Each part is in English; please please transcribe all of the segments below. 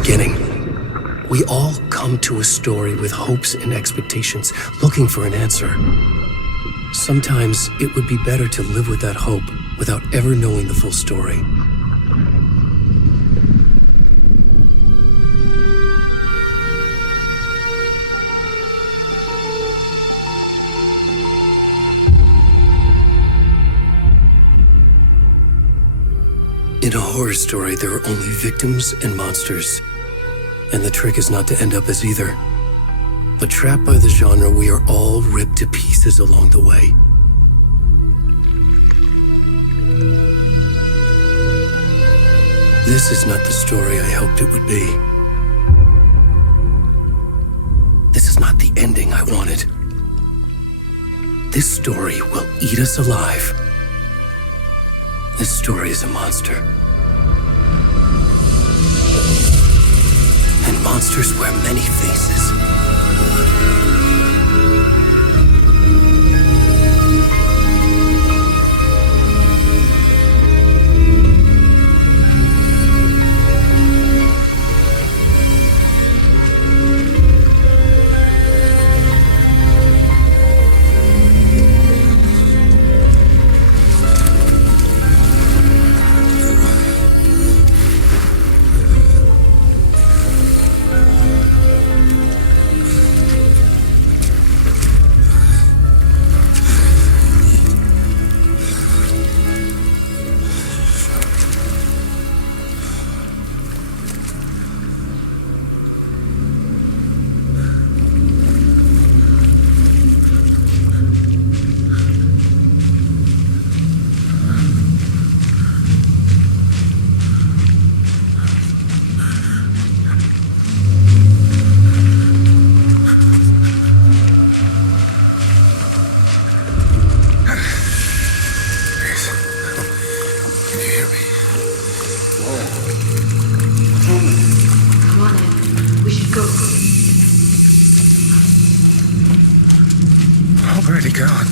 beginning. We all come to a story with hopes and expectations, looking for an answer. Sometimes it would be better to live with that hope without ever knowing the full story. In a horror story, there are only victims and monsters. And the trick is not to end up as either. But trapped by the genre, we are all ripped to pieces along the way. This is not the story I hoped it would be. This is not the ending I wanted. This story will eat us alive. This story is a monster. And monsters wear many faces. Already gone.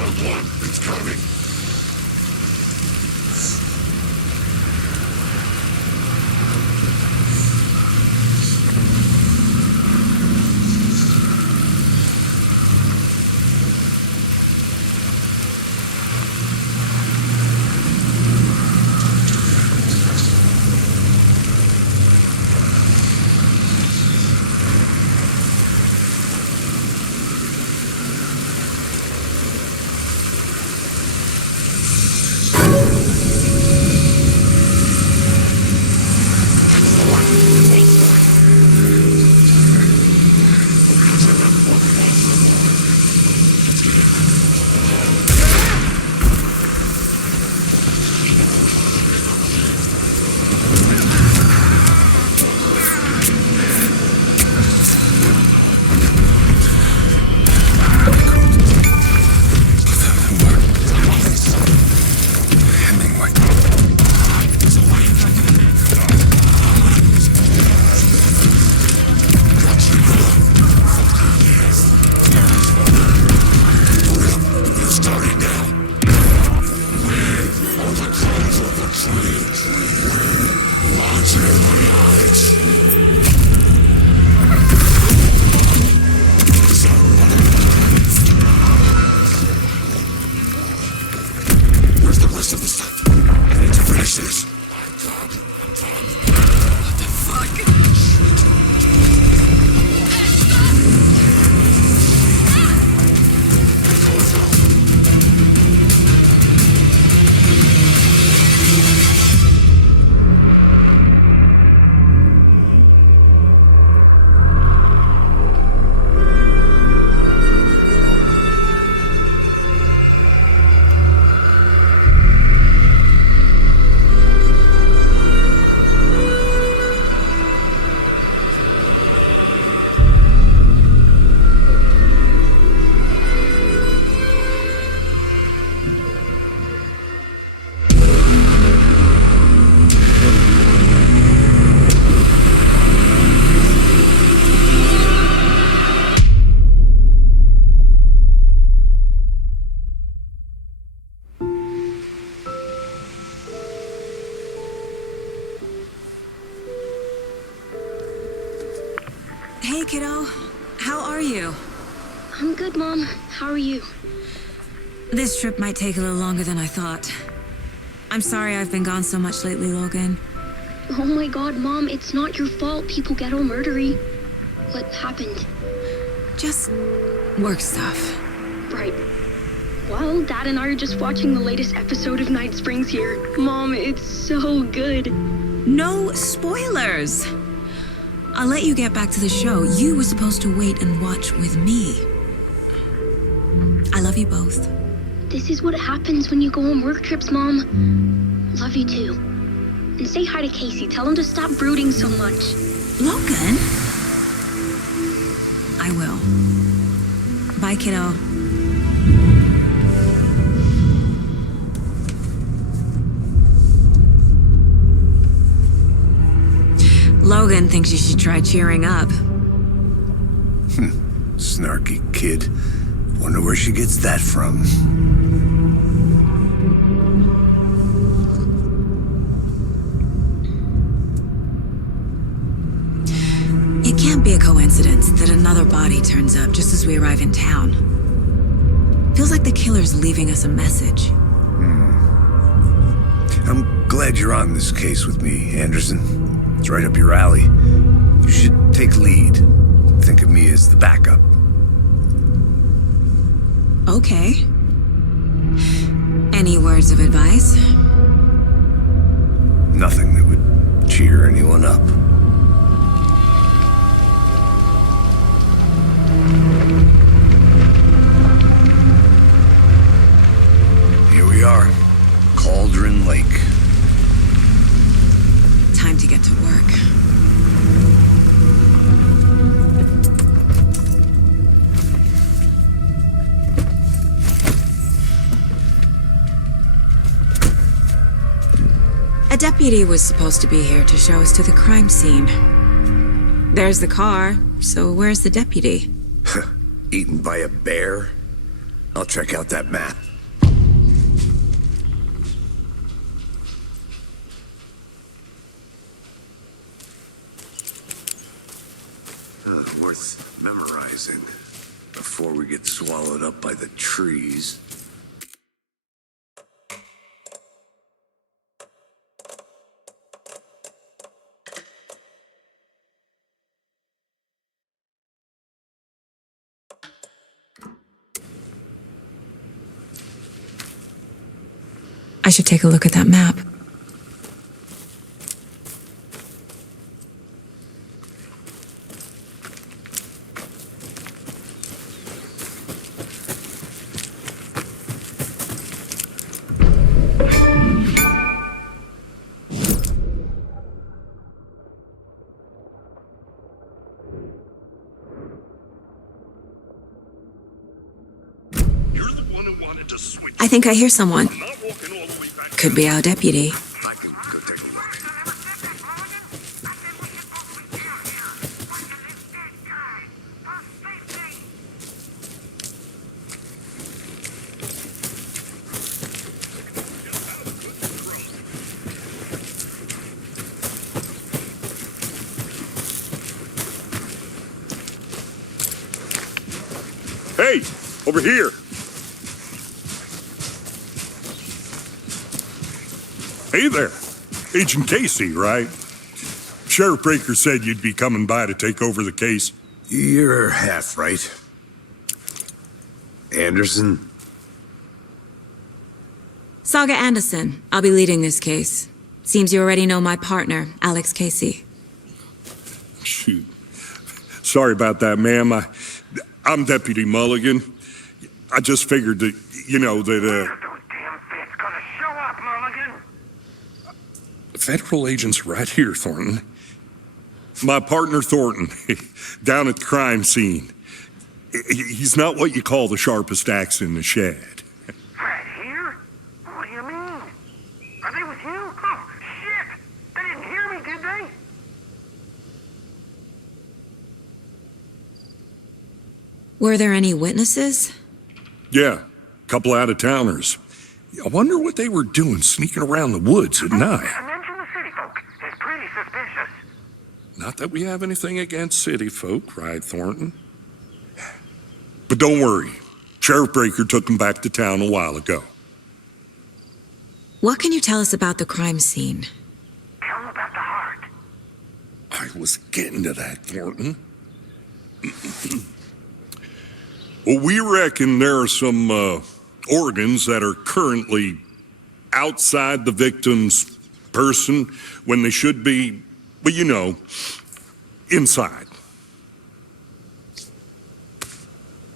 Part-1, it's coming. Hey, kiddo. How are you? I'm good, Mom. How are you? This trip might take a little longer than I thought. I'm sorry I've been gone so much lately, Logan. Oh my god, Mom, it's not your fault people get all murdery. What happened? Just work stuff. Right. Well, Dad and I are just watching the latest episode of Night Springs here. Mom, it's so good. No spoilers! I'll let you get back to the show. You were supposed to wait and watch with me. I love you both. This is what happens when you go on work trips, Mom. Love you too. And say hi to Casey. Tell him to stop brooding so much. Logan? I will. Bye, kiddo. Logan thinks you should try cheering up. Snarky kid. Wonder where she gets that from. It can't be a coincidence that another body turns up just as we arrive in town. Feels like the killer's leaving us a message. I'm glad you're on this case with me, Anderson. It's right up your alley. You should take lead. Think of me as the backup. Okay. Any words of advice? Nothing that would cheer anyone up. Here we are. Cauldron Lake. Time to get to work. A deputy was supposed to be here to show us to the crime scene. There's the car, so where's the deputy? Eaten by a bear? I'll check out that map. Worth memorizing before we get swallowed up by the trees. I should take a look at that map. I think I hear someone. Could be our deputy. Hey, over here. Hey there, Agent Casey, right? Sheriff Breaker said you'd be coming by to take over the case. You're half right. Anderson? Saga Anderson. I'll be leading this case. Seems you already know my partner, Alex Casey. Shoot. Sorry about that, ma'am. I'm Deputy Mulligan. I just figured that, Federal agent's right here, Thornton. My partner, Thornton, down at the crime scene. He's not what you call the sharpest axe in the shed. Right here? What do you mean? Are they with you? Oh, shit! They didn't hear me, did they? Were there any witnesses? Yeah, a couple out-of-towners. I wonder what they were doing sneaking around the woods at night. Mention the city folk. It's pretty suspicious. Not that we have anything against city folk, right, Thornton? But don't worry. Sheriff Breaker took him back to town a while ago. What can you tell us about the crime scene? Tell him about the heart. I was getting to that, Thornton. Well, we reckon there are some organs that are currently outside the victim's person when they should be, well, you know, inside.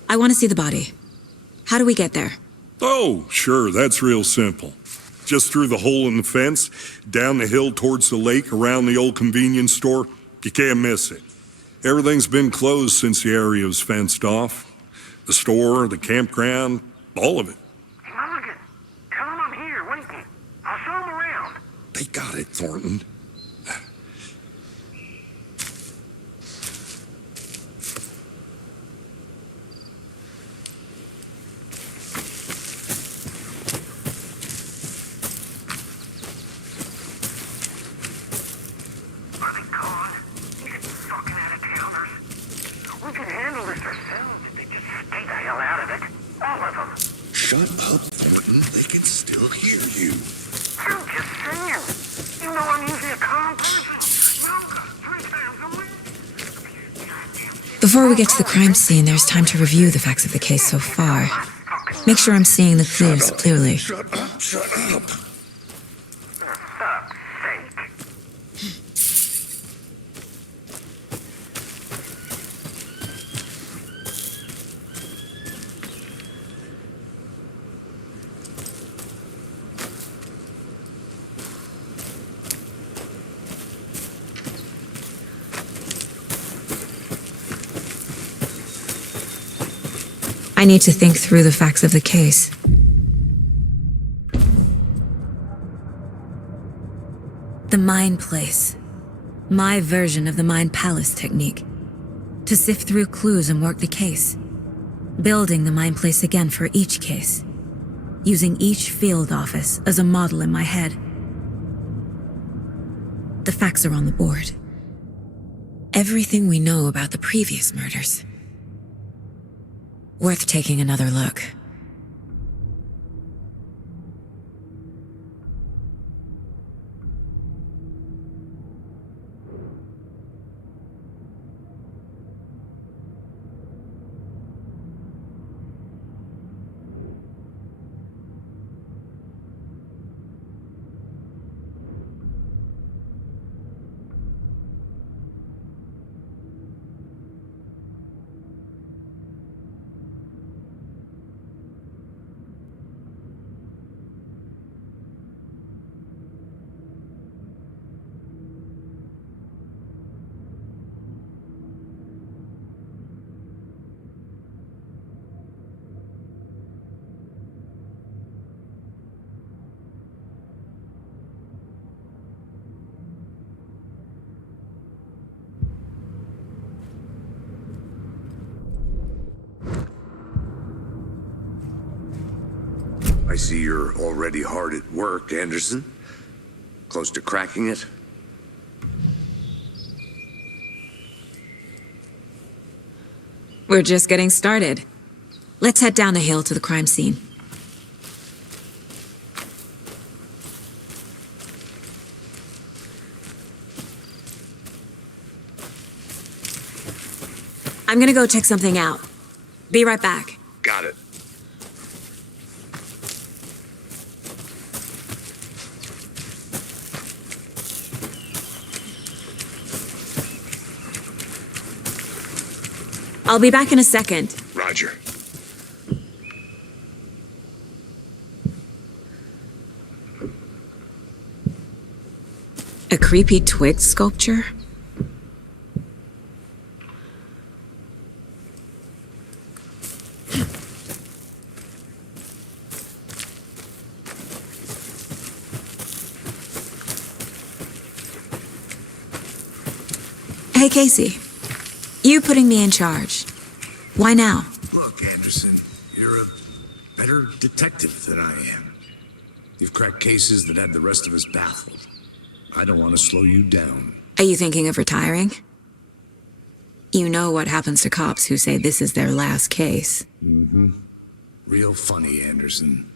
I want to see the body. How do we get there? Oh, sure, that's real simple. Just through the hole in the fence, down the hill towards the lake, around the old convenience store. You can't miss it. Everything's been closed since the area was fenced off. The store, the campground, all of it. Mulligan, tell him I'm here waiting. I'll show him around. They got it, Thornton. Are they gone? These fucking out-of-towners. We can handle this ourselves if they just stay the hell out of it. All of them. Shut up, Thornton. They can still hear you. I'm just saying. You know I'm usually a calm person. Yoga 3 times a week. Before we get to the crime scene, there's time to review the facts of the case so far. Make sure I'm seeing the clues clearly. Shut up, shut up. For fuck's sake. I need to think through the facts of the case. The Mind Place. My version of the Mind Palace technique. To sift through clues and work the case. Building the Mind Place again for each case. Using each field office as a model in my head. The facts are on the board. Everything we know about the previous murders. Worth taking another look. I see you're already hard at work, Anderson. Close to cracking it? We're just getting started. Let's head down the hill to the crime scene. I'm gonna go check something out. Be right back. Got it. I'll be back in a second. Roger. A creepy twig sculpture? Hey, Casey. You putting me in charge. Why now? Look, Anderson, you're a better detective than I am. You've cracked cases that had the rest of us baffled. I don't want to slow you down. Are you thinking of retiring? You know what happens to cops who say this is their last case. Real funny, Anderson.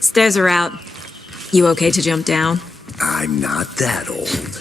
Stairs are out. You okay to jump down? I'm not that old.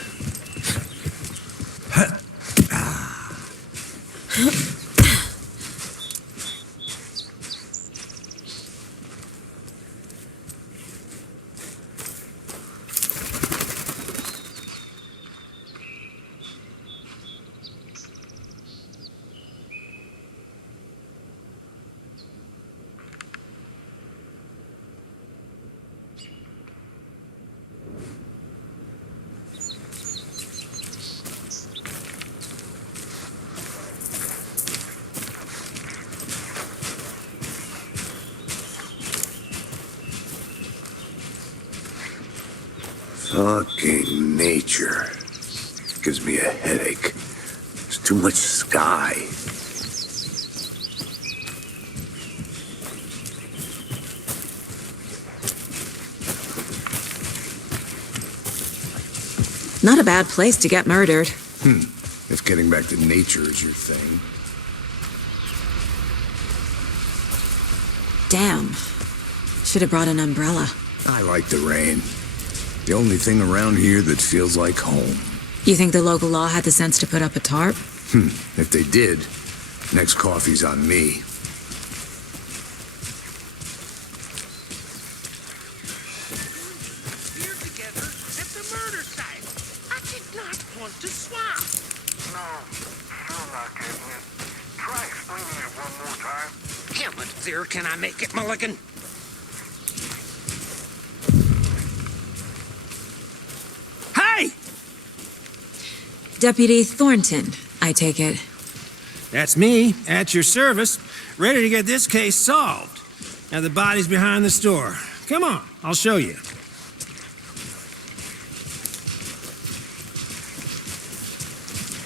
Fucking nature. Gives me a headache. There's too much sky. Not a bad place to get murdered. If getting back to nature is your thing. Damn. Should have brought an umbrella. I like the rain. The only thing around here that feels like home. You think the local law had the sense to put up a tarp? If they did, next coffee's on me. We're together at the murder site. I did not want to swap. No, still not getting it. Try explaining it one more time. How much clearer can I make it, Mulligan? Hey! Deputy Thornton, I take it. That's me, at your service, ready to get this case solved. Now the body's behind the store. Come on, I'll show you.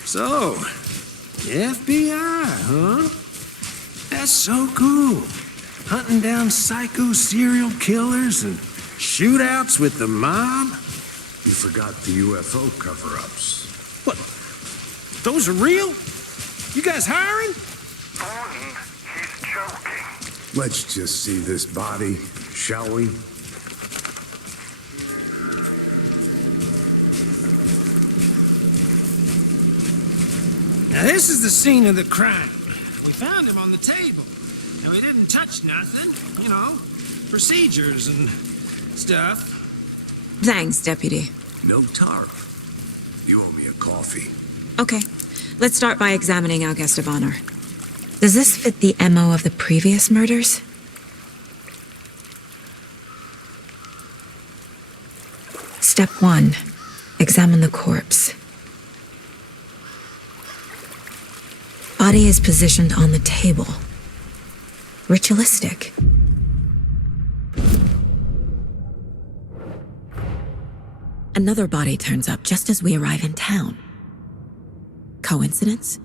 So, FBI, huh? That's so cool. Hunting down psycho serial killers and shootouts with the mob. You forgot the UFO cover-ups. What? Those are real? You guys hiring? Thornton, he's joking. Let's just see this body, shall we? Now this is the scene of the crime. We found him on the table. And we didn't touch nothing. You know, procedures and stuff. Thanks, Deputy. No tarp. You owe me a coffee. Okay, let's start by examining our guest of honor. Does this fit the MO of the previous murders? Step 1. Examine the corpse. Body is positioned on the table. Ritualistic. Another body turns up just as we arrive in town. Coincidence?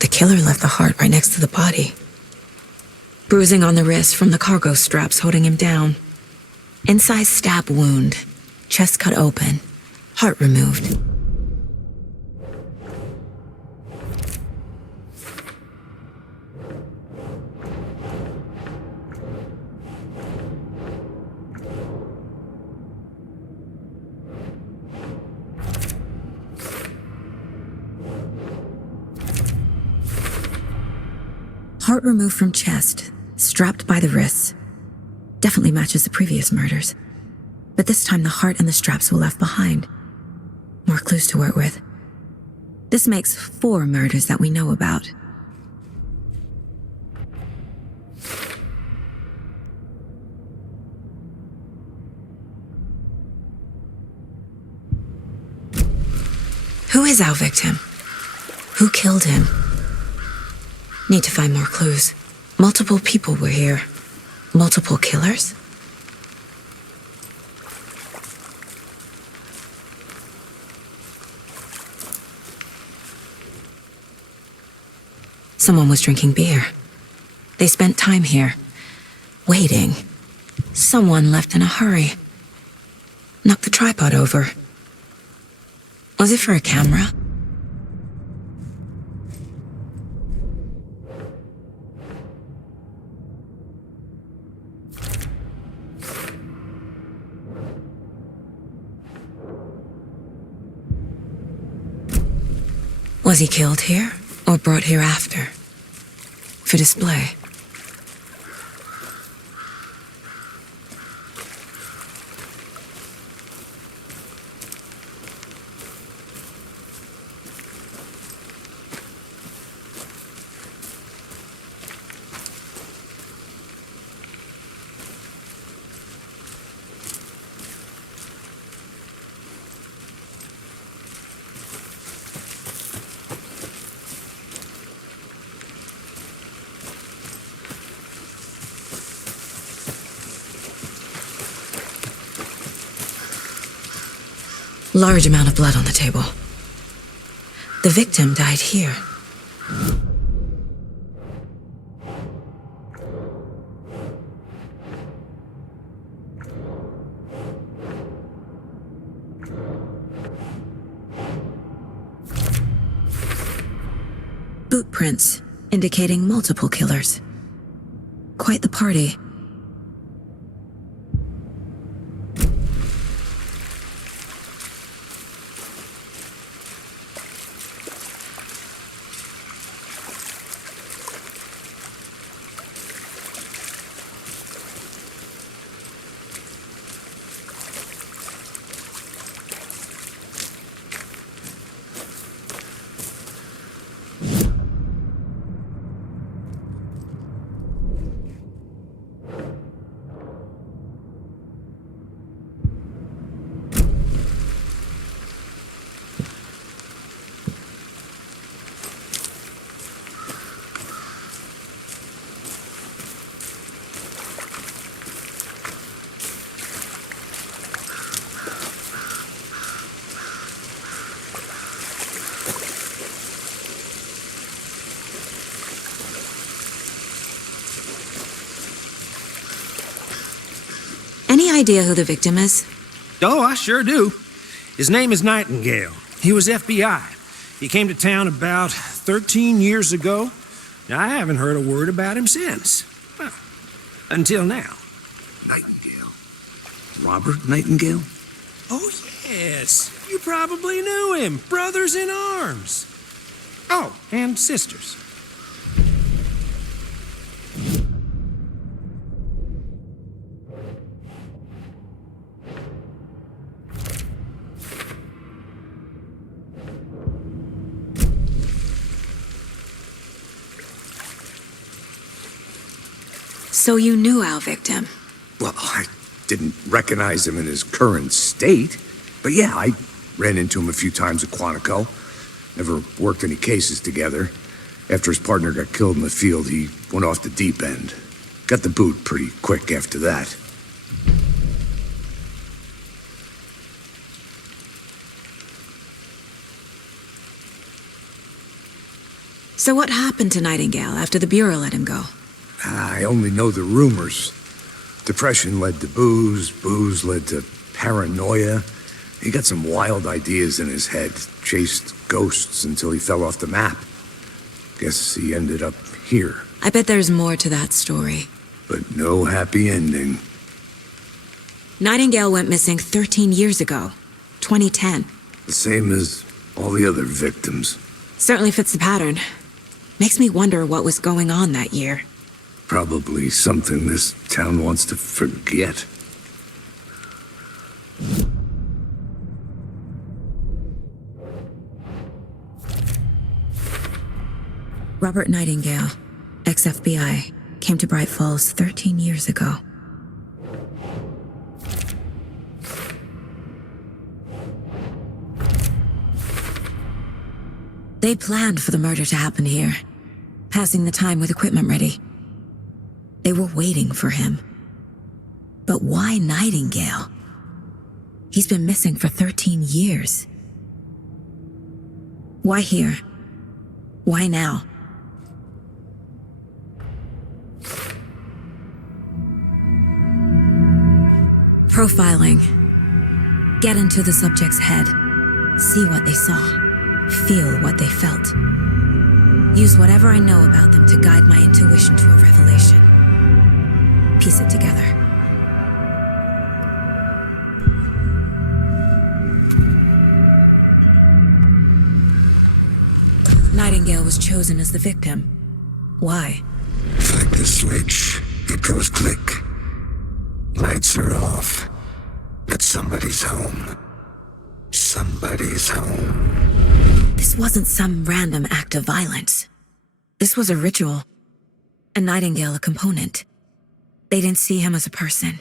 The killer left the heart right next to the body. Bruising on the wrist from the cargo straps holding him down. Incised stab wound, chest cut open, heart removed. Heart removed from chest, strapped by the wrists. Definitely matches the previous murders. But this time the heart and the straps were left behind. More clues to work with. This makes 4 murders that we know about. Who is our victim? Who killed him? Need to find more clues. Multiple people were here. Multiple killers? Someone was drinking beer. They spent time here, waiting. Someone left in a hurry. Knocked the tripod over. Was it for a camera? Was he killed here, or brought here after? For display? Large amount of blood on the table. The victim died here. Boot prints indicating multiple killers. Quite the party. Any idea who the victim is? Oh, I sure do. His name is Nightingale. He was FBI. He came to town about 13 years ago. Now, I haven't heard a word about him since. Well, until now. Nightingale? Robert Nightingale? Oh, yes. You probably knew him. Brothers in arms. Oh, and sisters. So you knew our victim? Well, I didn't recognize him in his current state. But yeah, I ran into him a few times at Quantico. Never worked any cases together. After his partner got killed in the field, he went off the deep end. Got the boot pretty quick after that. So what happened to Nightingale after the Bureau let him go? I only know the rumors. Depression led to booze, booze led to paranoia. He got some wild ideas in his head, chased ghosts until he fell off the map. Guess he ended up here. I bet there's more to that story. But no happy ending. Nightingale went missing 13 years ago, 2010. The same as all the other victims. Certainly fits the pattern. Makes me wonder what was going on that year. Probably something this town wants to forget. Robert Nightingale, ex-FBI, came to Bright Falls 13 years ago. They planned for the murder to happen here, passing the time with equipment ready. They were waiting for him. But why Nightingale? He's been missing for 13 years. Why here? Why now? Profiling. Get into the subject's head. See what they saw. Feel what they felt. Use whatever I know about them to guide my intuition to a revelation. Piece it together. Nightingale was chosen as the victim. Why? Flick the switch, it goes click. Lights are off. But somebody's home. Somebody's home. This wasn't some random act of violence. This was a ritual. And Nightingale a component. They didn't see him as a person.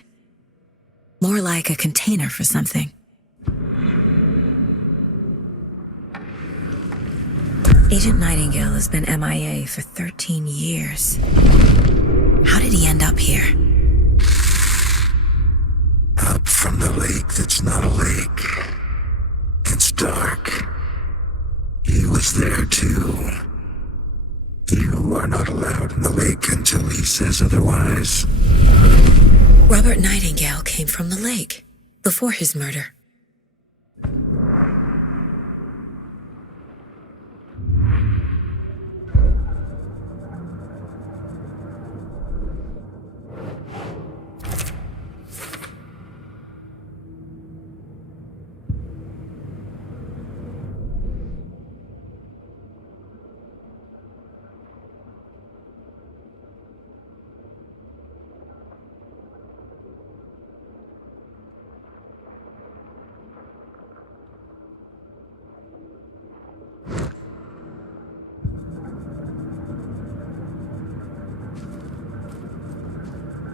More like a container for something. Agent Nightingale has been MIA for 13 years. How did he end up here? Up from the lake that's not a lake. It's dark. He was there too. You are not allowed in the lake until he says otherwise. Robert Nightingale came from the lake, before his murder.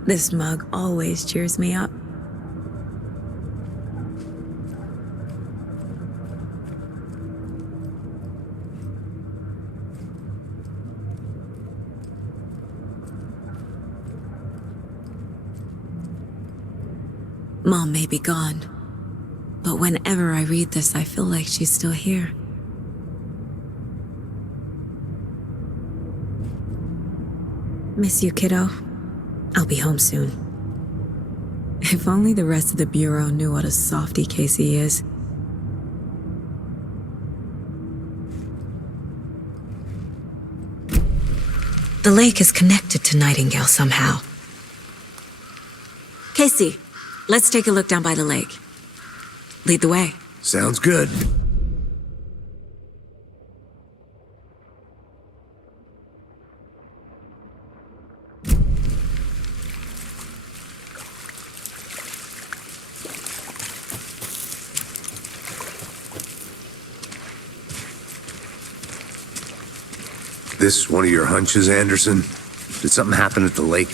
This mug always cheers me up. Mom may be gone, but whenever I read this, I feel like she's still here. Miss you, kiddo. I'll be home soon. If only the rest of the Bureau knew what a softy Casey is. The lake is connected to Nightingale somehow. Casey, let's take a look down by the lake. Lead the way. Sounds good. This one of your hunches, Anderson? Did something happen at the lake?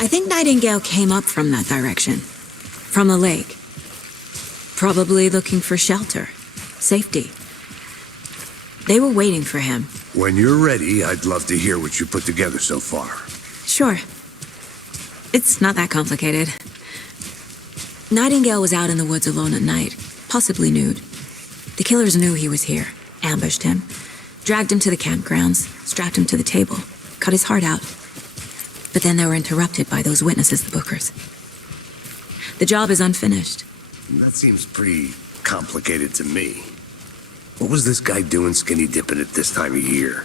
I think Nightingale came up from that direction. From the lake. Probably looking for shelter. Safety. They were waiting for him. When you're ready, I'd love to hear what you put together so far. Sure. It's not that complicated. Nightingale was out in the woods alone at night, possibly nude. The killers knew he was here, ambushed him, dragged him to the campgrounds, strapped him to the table, cut his heart out. But then they were interrupted by those witnesses, the Bookers. The job is unfinished. That seems pretty complicated to me. What was this guy doing skinny dipping at this time of year?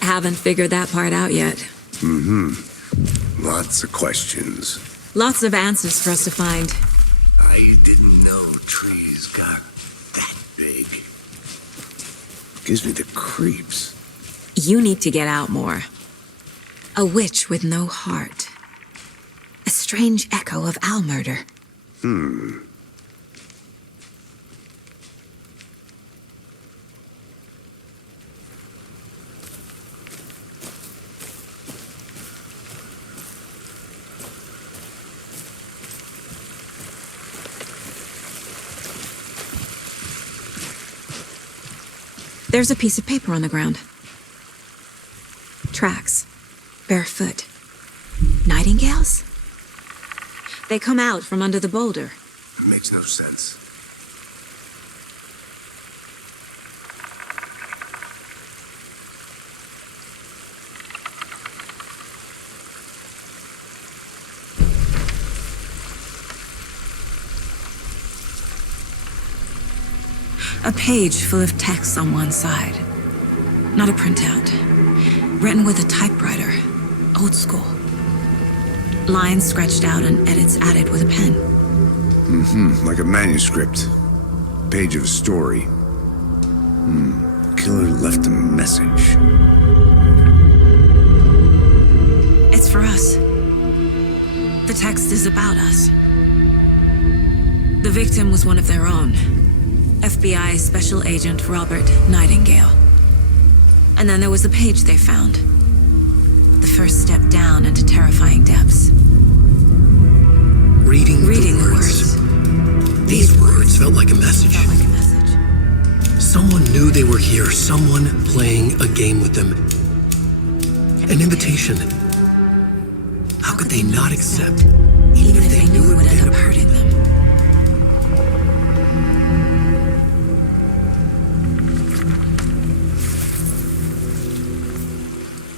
Haven't figured that part out yet. Mm-hmm. Lots of questions. Lots of answers for us to find. I didn't know trees got that big. Gives me the creeps. You need to get out more. A witch with no heart. A strange echo of owl murder. There's a piece of paper on the ground. Tracks. Barefoot. Nightingales? They come out from under the boulder. It makes no sense. A page full of text on one side. Not a printout. Written with a typewriter. Old school. Lines scratched out and edits added with a pen. Mm-hmm. Like a manuscript. Page of a story. Killer left a message. It's for us. The text is about us. The victim was one of their own. FBI Special Agent Robert Nightingale. And then there was the page they found. The first step down into terrifying depths. Reading the words. These words felt like a message. Someone knew they were here, someone playing a game with them. An invitation. How could they not accept, even if they knew it would end up hurting them?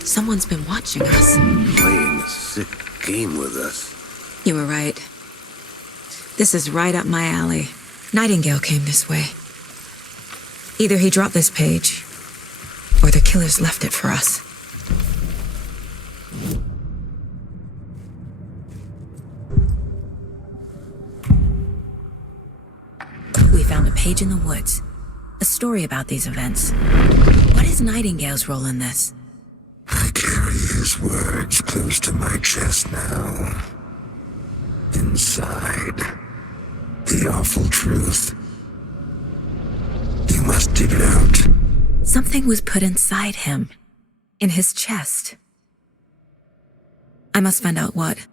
Someone's been watching us. Playing a sick game with us. You were right. This is right up my alley. Nightingale came this way. Either he dropped this page, or the killers left it for us. We found a page in the woods. A story about these events. What is Nightingale's role in this? I carry his words close to my chest now. Inside, the awful truth. You must dig it out. Something was put inside him. In his chest. I must find out what.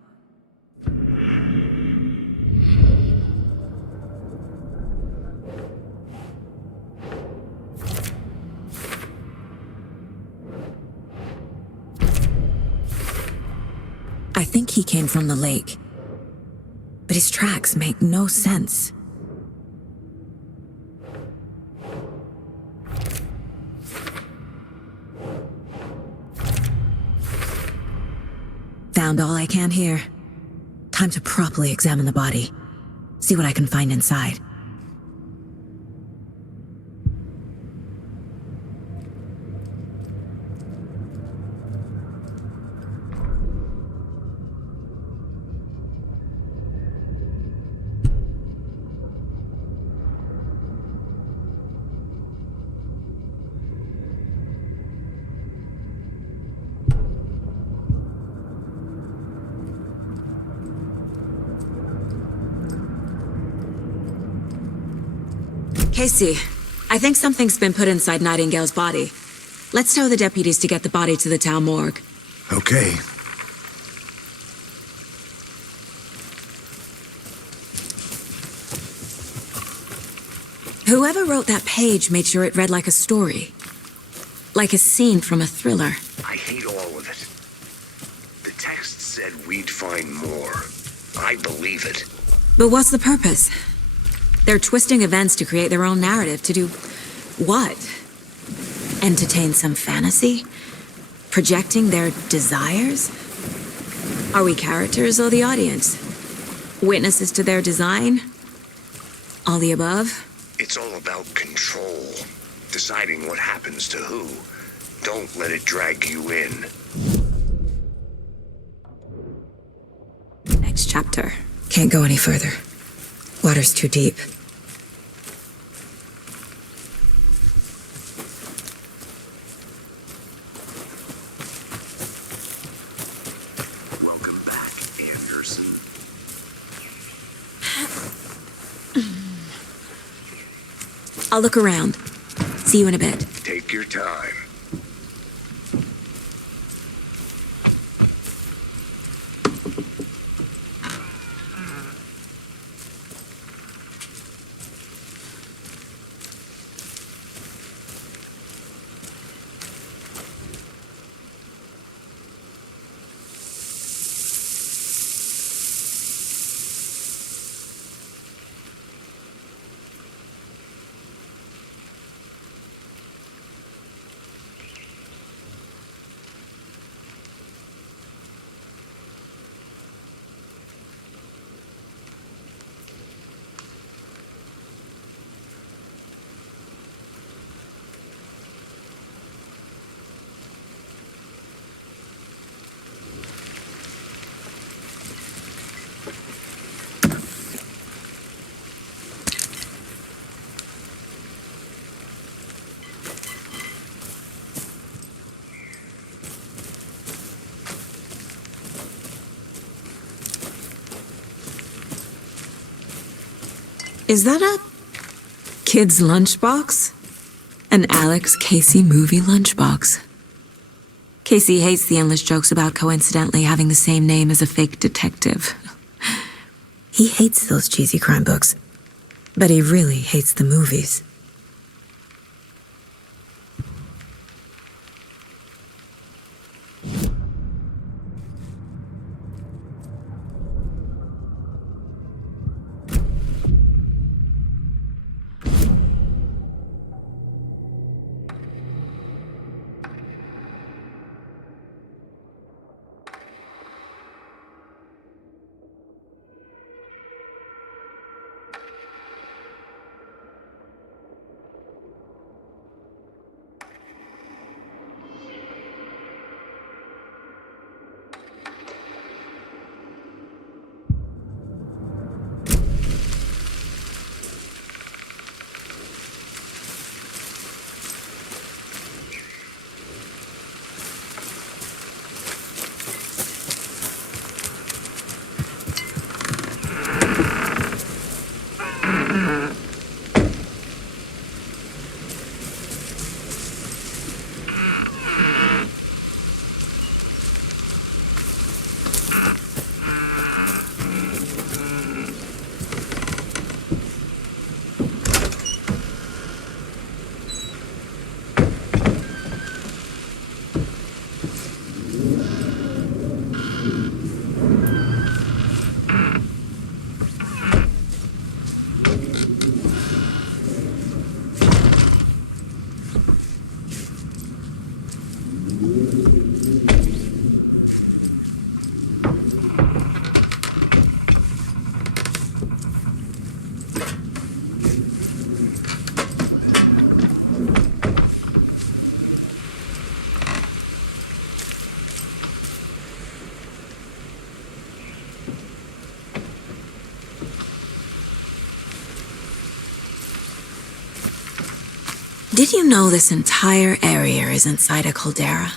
I think he came from the lake. But his tracks make no sense. Found all I can here. Time to properly examine the body. See what I can find inside. Casey, I think something's been put inside Nightingale's body. Let's tell the deputies to get the body to the town morgue. Okay. Whoever wrote that page made sure it read like a story. Like a scene from a thriller. I hate all of it. The text said we'd find more. I believe it. But what's the purpose? They're twisting events to create their own narrative to do what? Entertain some fantasy? Projecting their desires? Are we characters or the audience? Witnesses to their design? All the above? It's all about control. Deciding what happens to who. Don't let it drag you in. Next chapter. Can't go any further. Water's too deep. Welcome back, Anderson. I'll look around. See you in a bit. Take your time. Is that a kid's lunchbox? An Alex Casey movie lunchbox. Casey hates the endless jokes about coincidentally having the same name as a fake detective. He hates those cheesy crime books, but he really hates the movies. Did you know this entire area is inside a caldera?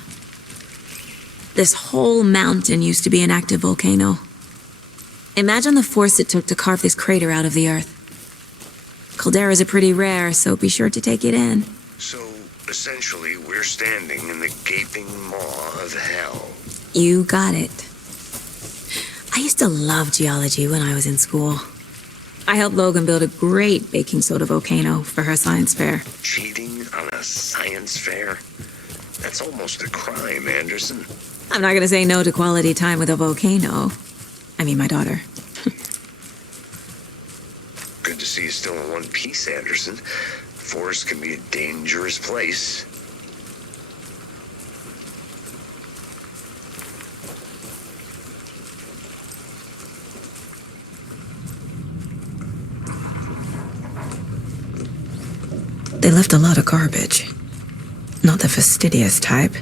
This whole mountain used to be an active volcano. Imagine the force it took to carve this crater out of the earth. Calderas are pretty rare, so be sure to take it in. So, essentially, we're standing in the gaping maw of hell. You got it. I used to love geology when I was in school. I helped Logan build a great baking soda volcano for her science fair. Cheating on a science fair? That's almost a crime, Anderson. I'm not gonna say no to quality time with a volcano. I mean, my daughter. Good to see you still in one piece, Anderson. Forest can be a dangerous place. They left a lot of garbage. Not the fastidious type.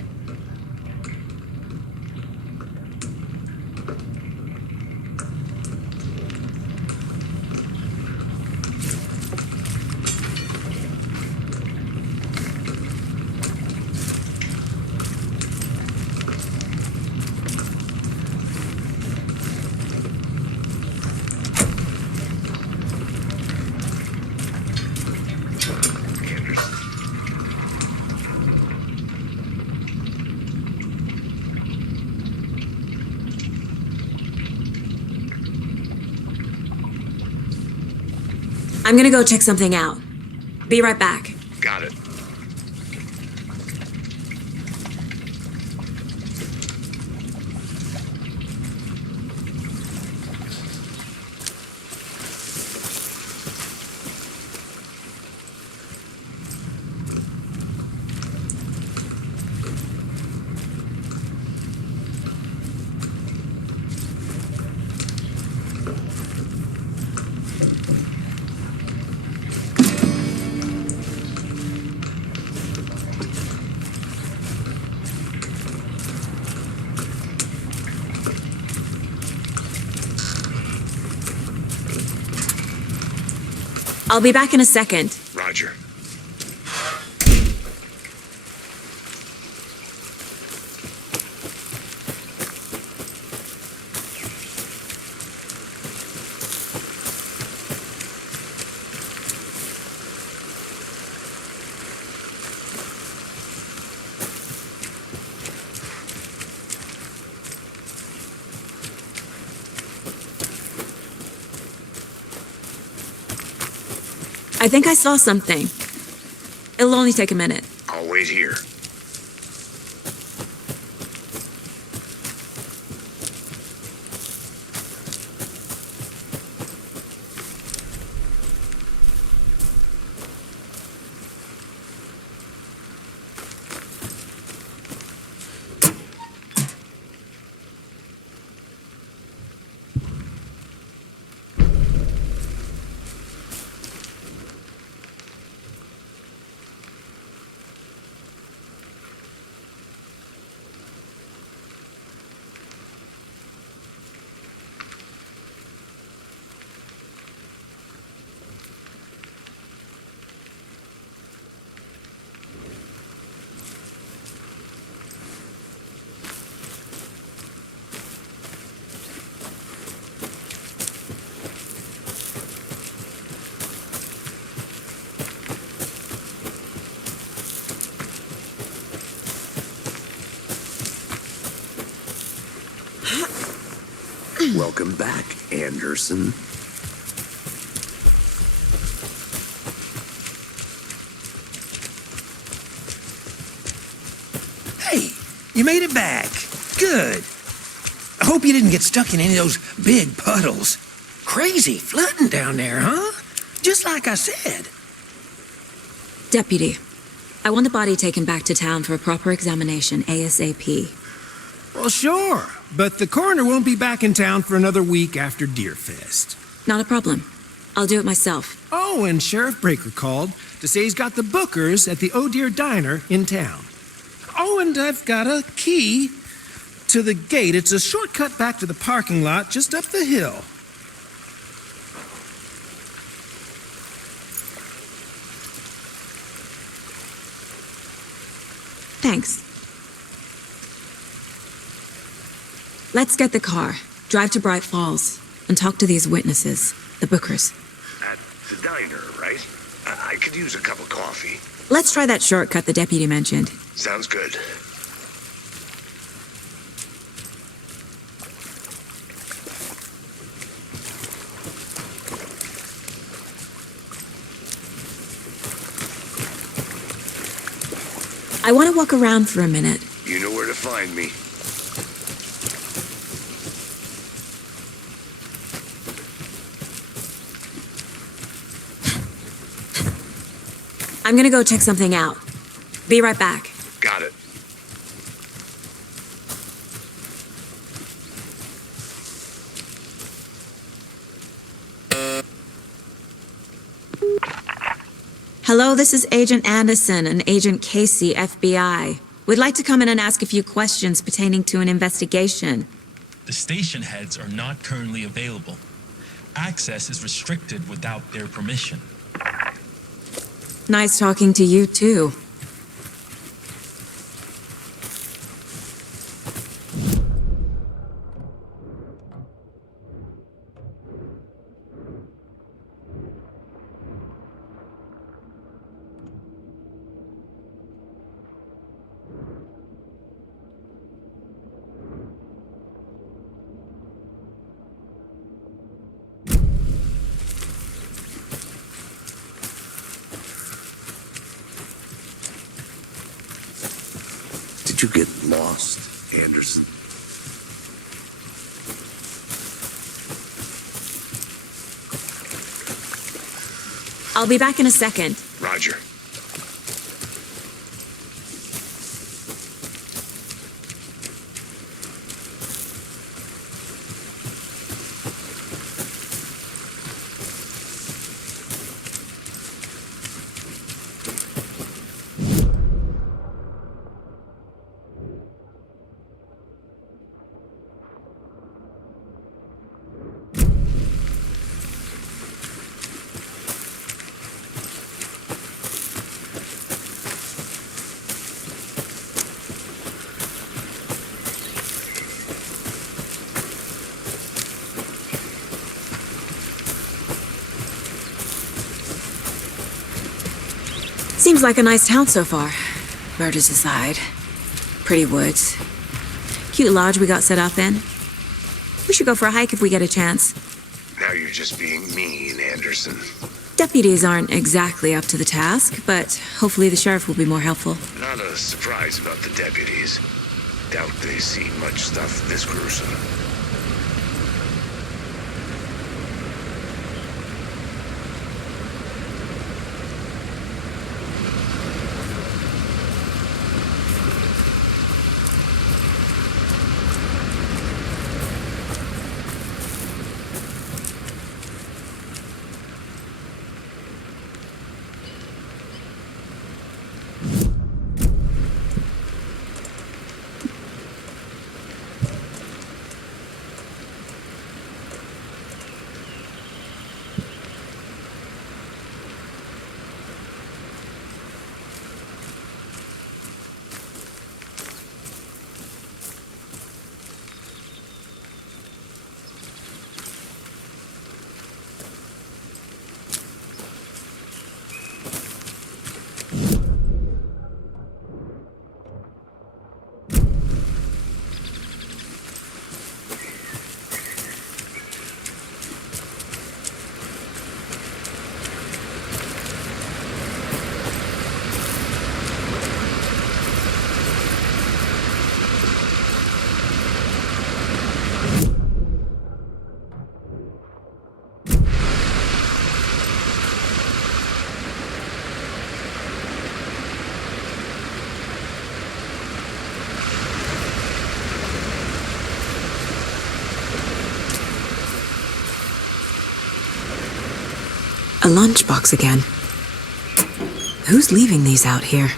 I'm gonna go check something out. Be right back. Got it. I'll be back in a second. Roger. I think I saw something. It'll only take a minute. I'll wait here. Welcome back, Anderson. Hey, you made it back. Good. I hope you didn't get stuck in any of those big puddles. Crazy flooding down there, huh? Just like I said. Deputy, I want the body taken back to town for a proper examination ASAP. Well, sure. But the coroner won't be back in town for another week after Deerfest. Not a problem. I'll do it myself. Oh, and Sheriff Breaker called to say he's got the bookers at the Oh Dear Diner in town. Oh, and I've got a key to the gate. It's a shortcut back to the parking lot just up the hill. Thanks. Let's get the car, drive to Bright Falls, and talk to these witnesses, the Bookers. At the diner, right? I could use a cup of coffee. Let's try that shortcut the deputy mentioned. Sounds good. I want to walk around for a minute. You know where to find me. I'm gonna go check something out. Be right back. Got it. Hello, this is Agent Anderson and Agent Casey, FBI. We'd like to come in and ask a few questions pertaining to an investigation. The station heads are not currently available. Access is restricted without their permission. Nice talking to you, too. Did you get lost, Anderson? I'll be back in a second. Roger. Seems like a nice town so far. Murders aside. Pretty woods. Cute lodge we got set up in. We should go for a hike if we get a chance. Now you're just being mean, Anderson. Deputies aren't exactly up to the task, but hopefully the sheriff will be more helpful. Not a surprise about the deputies. Doubt they see much stuff this gruesome. A lunchbox again. Who's leaving these out here?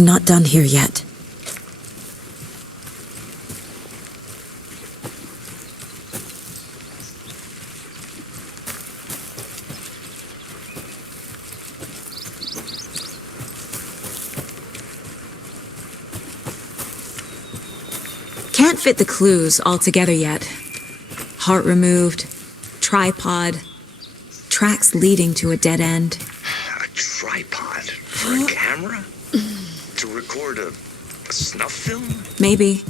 I'm not done here yet. Can't fit the clues all together yet. Heart removed, tripod, tracks leading to a dead end. A tripod for a camera? To record a snuff film? Maybe.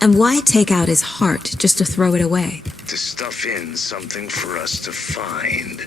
And why take out his heart just to throw it away? To stuff in something for us to find.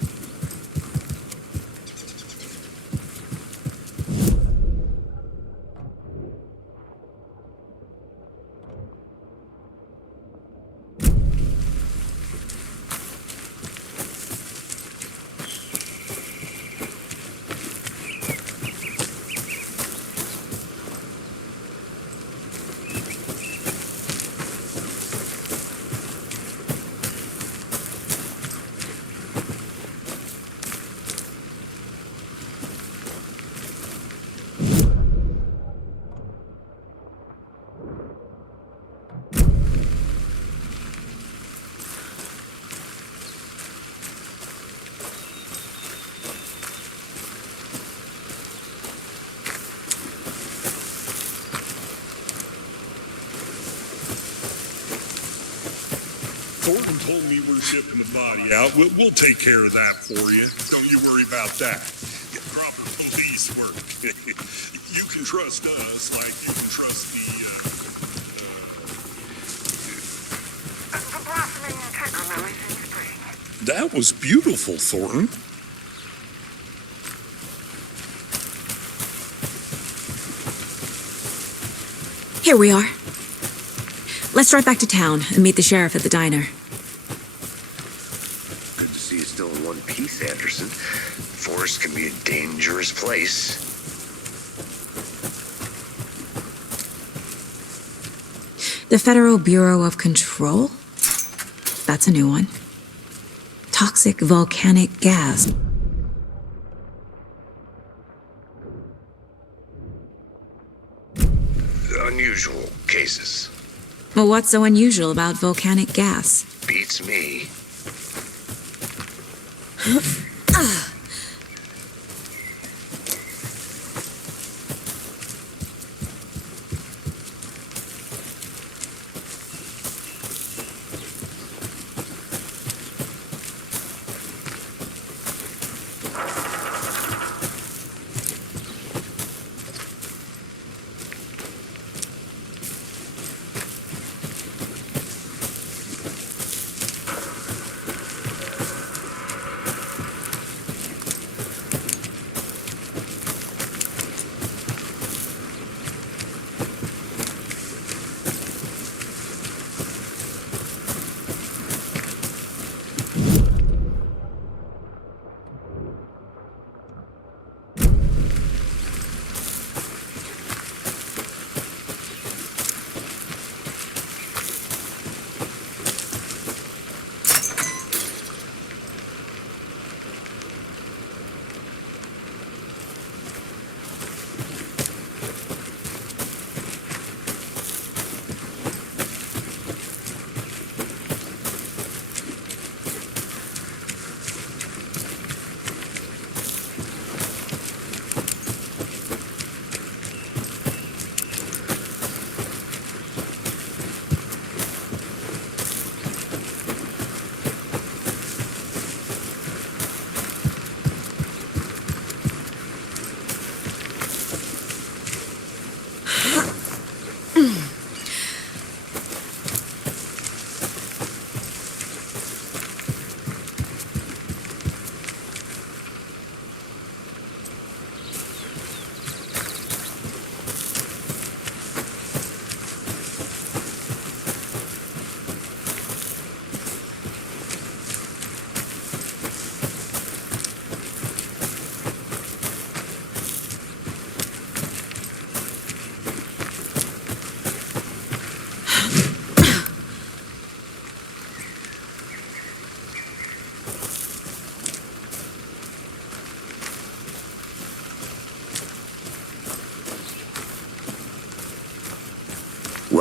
Thornton told me we're shipping the body out. We'll take care of that for you. Don't you worry about that. Proper police work. You can trust us like you can trust The blossoming trichomilly spring. That was beautiful, Thornton. Here we are. Let's drive back to town and meet the sheriff at the diner. Good to see you still in one piece, Anderson. Forest can be a dangerous place. The Federal Bureau of Control? That's a new one. Toxic volcanic gas. Unusual cases. Well, what's so unusual about volcanic gas? Beats me.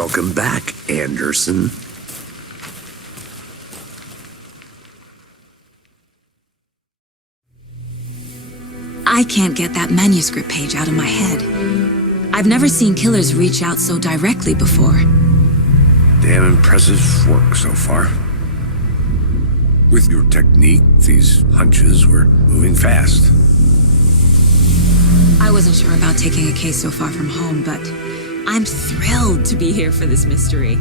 Welcome back, Anderson. I can't get that manuscript page out of my head. I've never seen killers reach out so directly before. Damn impressive work so far. With your technique, these hunches were moving fast. I wasn't sure about taking a case so far from home, but I'm thrilled to be here for this mystery.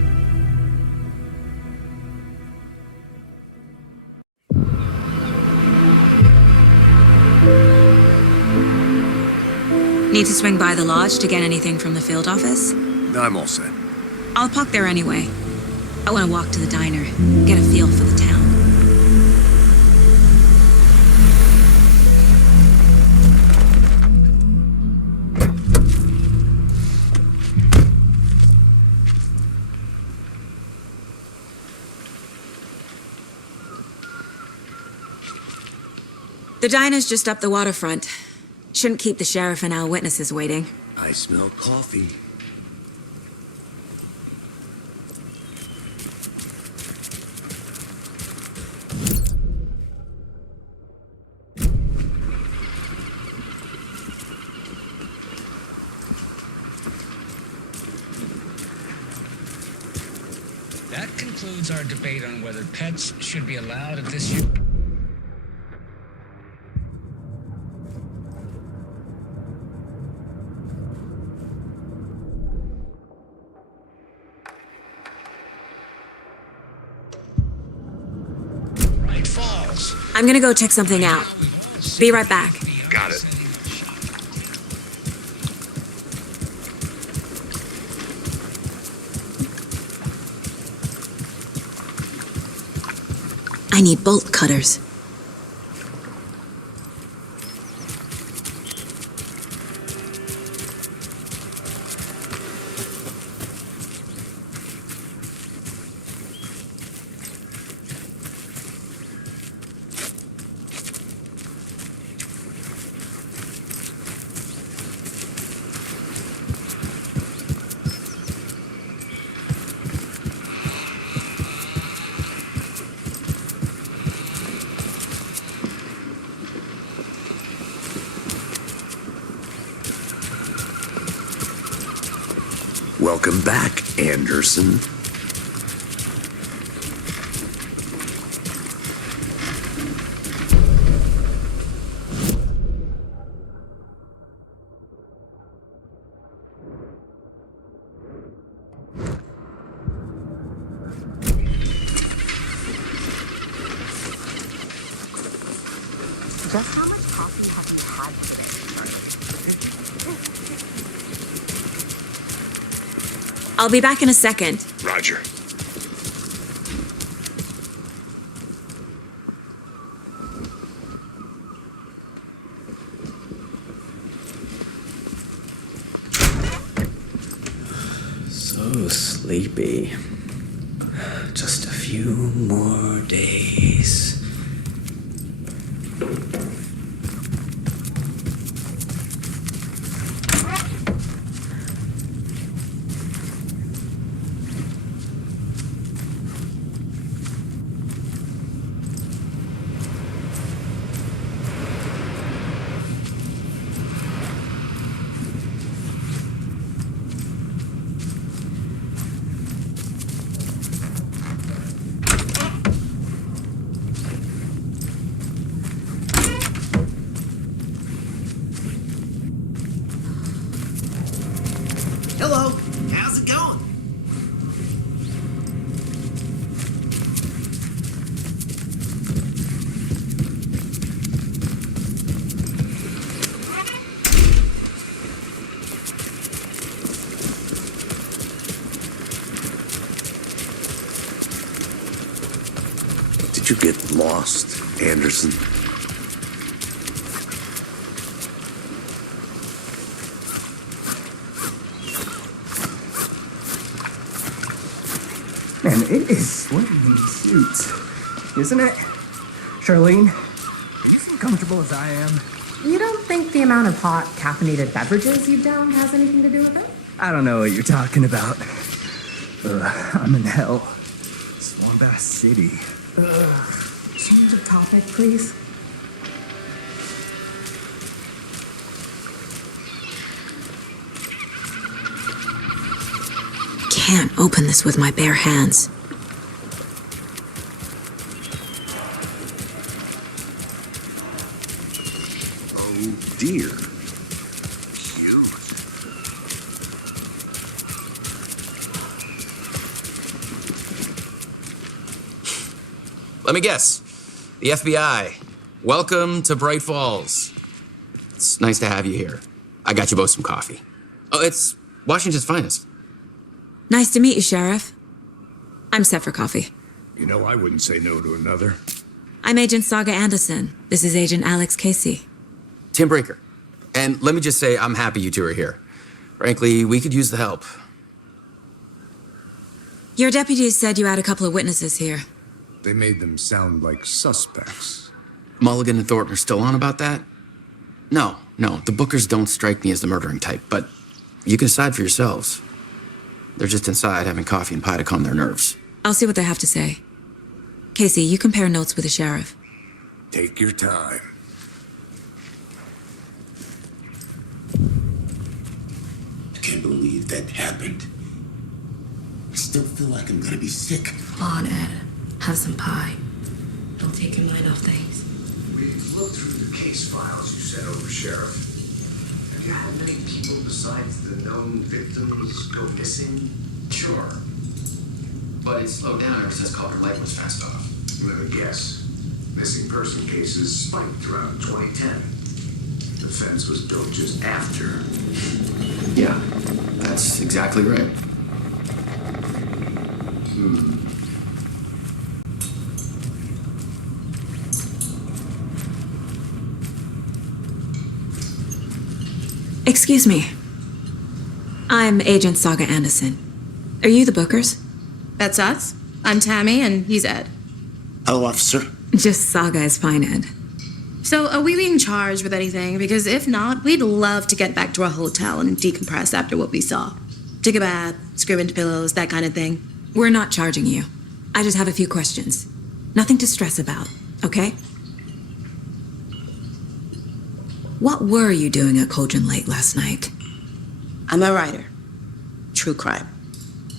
Need to swing by the lodge to get anything from the field office? I'm all set. I'll park there anyway. I want to walk to the diner, get a feel for the town. The diner's just up the waterfront. Shouldn't keep the sheriff and our witnesses waiting. I smell coffee. That concludes our debate on whether pets should be allowed at this Right Falls. I'm gonna go check something out. Be right back. Got it. I need bolt cutters. Welcome back, Anderson. Just how much coffee have you had? I'll be back in a second. Roger. So sleepy. Just a few more days. Hello, how's it going? Did you get lost, Anderson? Man, it is sweaty in these suits, isn't it? Charlene, are you so comfortable as I am? You don't think the amount of hot, caffeinated beverages you've downed has anything to do with it? I don't know what you're talking about. I'm in hell. Swamp Ass City. Change the topic, please. Can't open this with my bare hands. Oh dear. Cute. Let me guess. The FBI. Welcome to Bright Falls. It's nice to have you here. I got you both some coffee. Oh, it's Washington's finest. Nice to meet you, Sheriff. I'm set for coffee. You know, I wouldn't say no to another. I'm Agent Saga Anderson. This is Agent Alex Casey. Tim Breaker. And let me just say, I'm happy you two are here. Frankly, we could use the help. Your deputies said you had a couple of witnesses here. They made them sound like suspects. Mulligan and Thornton are still on about that? No, the Bookers don't strike me as the murdering type, but you can decide for yourselves. They're just inside having coffee and pie to calm their nerves. I'll see what they have to say. Casey, you compare notes with the sheriff. Take your time. I can't believe that happened. I still feel like I'm gonna be sick. Come on, Ed. Have some pie. Don't take your mind off things. We've looked through the case files you sent over, Sheriff. Have you had many people besides the known victims go missing? Sure. But it slowed down ever since Calder Lake was fenced off. Let me guess. Missing person cases spiked around 2010. The fence was built just after. Yeah, that's exactly right. Excuse me. I'm Agent Saga Anderson. Are you the Bookers? That's us. I'm Tammy, and he's Ed. Hello, officer. Just Saga is fine, Ed. So, are we being charged with anything? Because if not, we'd love to get back to our hotel and decompress after what we saw. Take a bath, scream into pillows, that kind of thing. We're not charging you. I just have a few questions. Nothing to stress about, okay? What were you doing at Cauldron Lake last night? I'm a writer. True crime.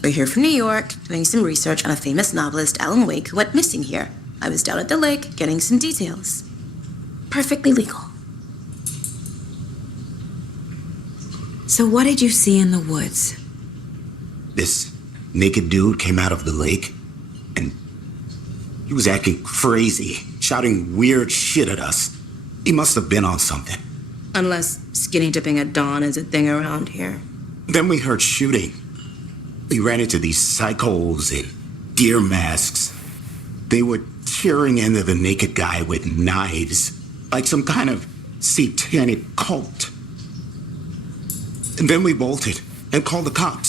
We're here from New York, doing some research on a famous novelist, Alan Wake, who went missing here. I was down at the lake, getting some details. Perfectly legal. So what did you see in the woods? This naked dude came out of the lake, and he was acting crazy, shouting weird shit at us. He must have been on something. Unless skinny dipping at dawn is a thing around here. Then we heard shooting. We ran into these psychos in deer masks. They were tearing into the naked guy with knives, like some kind of satanic cult. And then we bolted and called the cops.